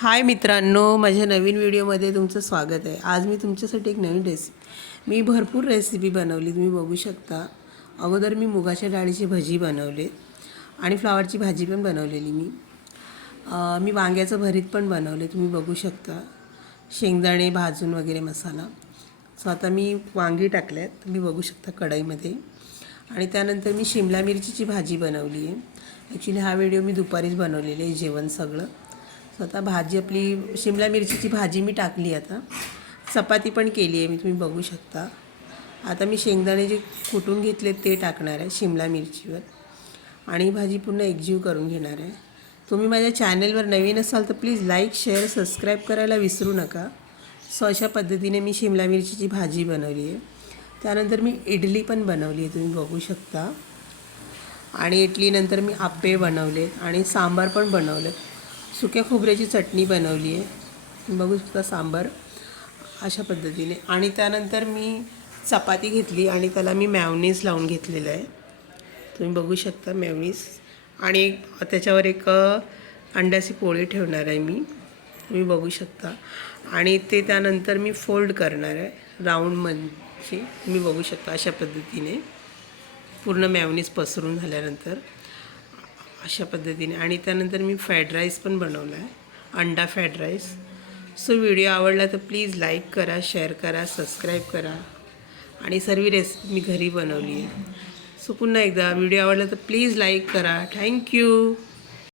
हाय मित्रांनो, माझ्या नवीन व्हिडिओमध्ये तुमचं स्वागत आहे। आज मी तुमच्यासाठी एक नवीन मी भरपूर रेसिपी बनवली, तुम्ही बघू शकता। अगोदर मी मुगाच्या डाळीची भजी बनवले आणि फ्लावरची भाजी पण बनवलेली मी वांग्याचं भरीत पण बनवले, तुम्ही बघू शकता। शेंगदाणे भाजून वगैरे मसाला। सो आता मी वांगी टाकले आहेत, तुम्ही बघू शकता कढईमध्ये। आणि त्यानंतर मी शिमला मिरचीची भाजी बनवली आहे। ॲक्च्युली हा व्हिडिओ मी दुपारीच बनवलेले आहे, जेवण सगळं। सो आता भाजी आपली शिमला मिरचीची भाजी मी टाकली, आता चपाती पण केली आहे मी, तुम्ही बघू शकता। आता मी शेंगदाणे जे कुटून घेतले ते टाकणार आहे शिमला मिरचीवर आणि भाजी पुन्हा एकजीव करून घेणार आहे। तुम्ही माझ्या चॅनलवर नवीन असाल तर प्लीज लाईक शेअर सबस्क्राईब करायला विसरू नका। सो अशा पद्धतीने मी शिमला मिरचीची भाजी बनवली आहे। त्यानंतर मी इडली पण बनवली आहे, तुम्ही बघू शकता। आणि इडलीनंतर मी आप्पे बनवले आणि सांबार पण बनवलं। सुक्या खोबऱ्याची चटणी बनवली आहे, बघू शकता, सांबार अशा पद्धतीने। आणि त्यानंतर मी चपाती घेतली आणि त्याला मी मॅयोनीज लावून घेतलेलं आहे, तुम्ही बघू शकता, मॅयोनीज। आणि त्याच्यावर एक अंड्याची पोळी ठेवणार आहे मी, तुम्ही बघू शकता। आणि ते त्यानंतर मी फोल्ड करणार आहे राऊंडमध्ये, तुम्ही बघू शकता अशा पद्धतीने पूर्ण मॅयोनीज पसरून झाल्यानंतर अशा पद्धतीने। आणि त्यानंतर मी फ्राईड राईस पण बनवला आहे, अंडा फ्राईड राईस। सो व्हिडिओ आवडला तर प्लीज लाईक करा, शेअर करा, सबस्क्राईब करा। आणि सर्व रेसिपी मी घरी बनवली आहे। सो पुन्हा एकदा व्हिडिओ आवडला तर प्लीज लाईक करा। थँक्यू।